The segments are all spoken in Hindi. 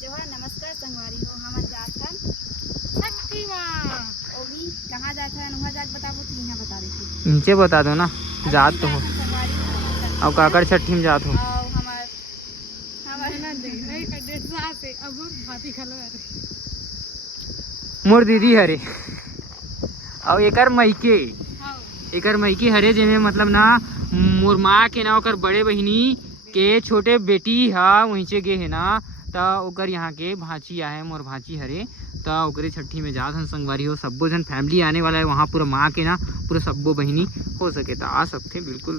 जोहार नमस्कार संगवारी हो हमन जात हन छठी माँ ओगी कहाँ जात हन वहाँ जाके बताबो कि यहाँ बता देती नीचे बता दो ना जात तो हो संगवारी अब काकर छठी में जात हो और हमार हमार ना देख का डेढ़ साल से अब भाती खलो अरे मोर दीदी हरे और एकर मईके हरे जेमे मतलब ना मोर माँ के ना ओकर बड़े बहिनी के छोटे बेटी हा वहीं गे है ना तो ओकर यहाँ के भाची आहे मोर भाची हरे तो ओकरे छठी में जात हन संगवारी हो सब्बो जन फैमिली आने वाला है वहाँ पूरा माँ के ना पूरा सब्बो बहिनी हो सके तो आ सकते बिल्कुल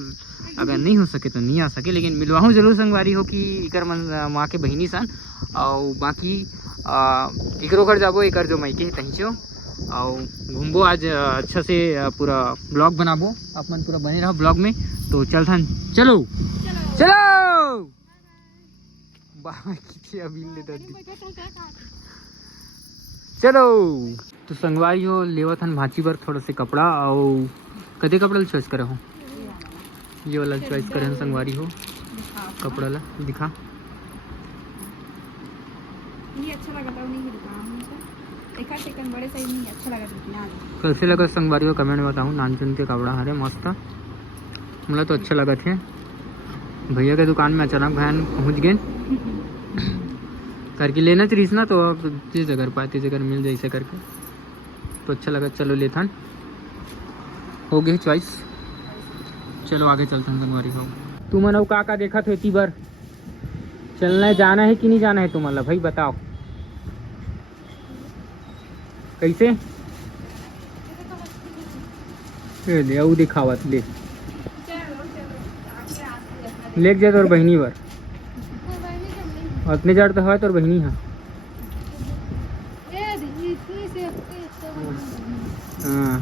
अगर नहीं हो सके तो नहीं आ सके लेकिन मिलवाऊँ जरूर संगवारी हो कि इकर माँ के बहिनी सन और बाकी इकरो घर जाबो इकर जो मईके तहीं और घूमबो आज अच्छा से पूरा ब्लॉग बनाबो अपन पूरा बने रहो ब्लॉग में तो चलथन चलो चलो तो संगवारी हो लेवत हन भाची पर थोड़ा से कपड़ा और कदे कपड़ा चॉइस करे हो ये वाला चॉइस करे संगवारी हो कपड़ा ला दिखा ये अच्छा लगा था उन्हीं की दुकान देखा चिकन बड़े सही नहीं अच्छा लगा था कैसे लगा संगवारी हो कमेंट में बताऊँ नानचुन के कपड़ा हरे मस्त मतलब तो अच्छा लगा थे भैया के दुकान में अचानक बहन पहुँच गए करके लेना चाहिए ना तो अब जिस जगह पाए जिस जगह मिल जाए ऐसे करके तो अच्छा लगा चलो लेथन हो गए चॉइस चलो आगे चलते हैं संगवारी हो तुम मन का देखा थे इतनी बार चलना है जाना है कि नहीं जाना है तुम्हारा भाई बताओ कैसे ले वो दिखावत ले जाए तोर बहनी बर अपने जड़ तो है तोर बहनी है हाँ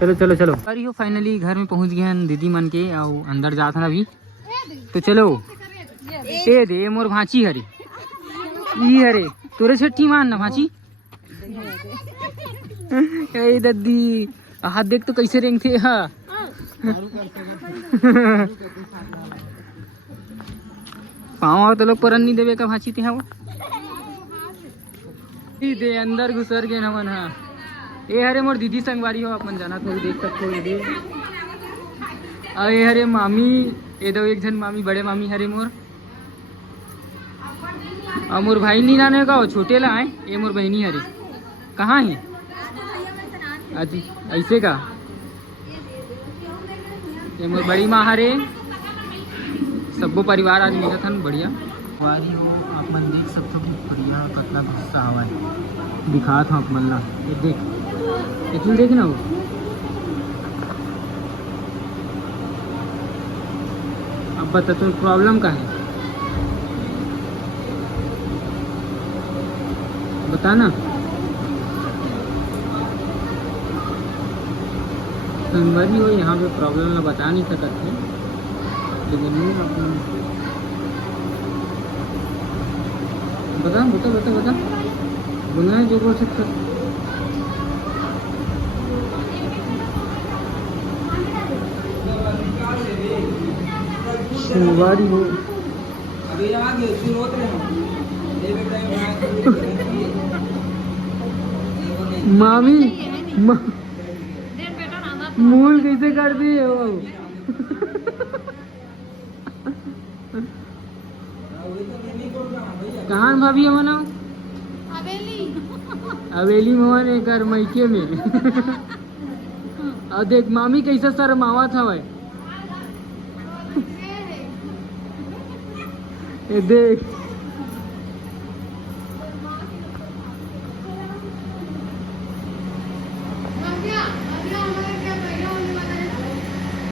चलो चलो चलो अरे हो फाइनली घर में पहुंच गए हैं दीदी मन के और अंदर जात हन अभी तो चलो ए दे मोर भाची हरे ई हरे तोरे छठी मान ना भाची ए दद्दी हाथ देख तो कैसे रेंग थे हाँ पाँव तो लोग परन नहीं देवे का भाची थे वो दे अंदर घुसर गए नमन हाँ ए हरे मोर दीदी संगवारी हो अपन जाना तो देख सकते हो ये हरे मामी ये दो एक जन मामी बड़े मामी हरे मोर और मोर भाई नहीं नाने का छोटे ला है ये मोर बहनी हरे कहाँ है आज ऐसे का ये मोर बड़ी माँ हरे सबो परिवार आज मिलत हन बढ़िया वारी हो आप मन देख सकते हो बढ़िया कतला गुस्सा हवा है दिखा था आप मन ला ये देख ये तू देख ना वो अब बता तो प्रॉब्लम का है बताना संगवारी हो यहाँ पे प्रॉब्लम ना बता नहीं सकते थे लेकिन बता बता बता बता बुना जो बोल सकते संगवारी हो मामी मूल कैसे कर दी है वो कहाँ भाभी है मना हवेली मोहन एक मईके में और देख मामी कैसे सर मावा था भाई ये देख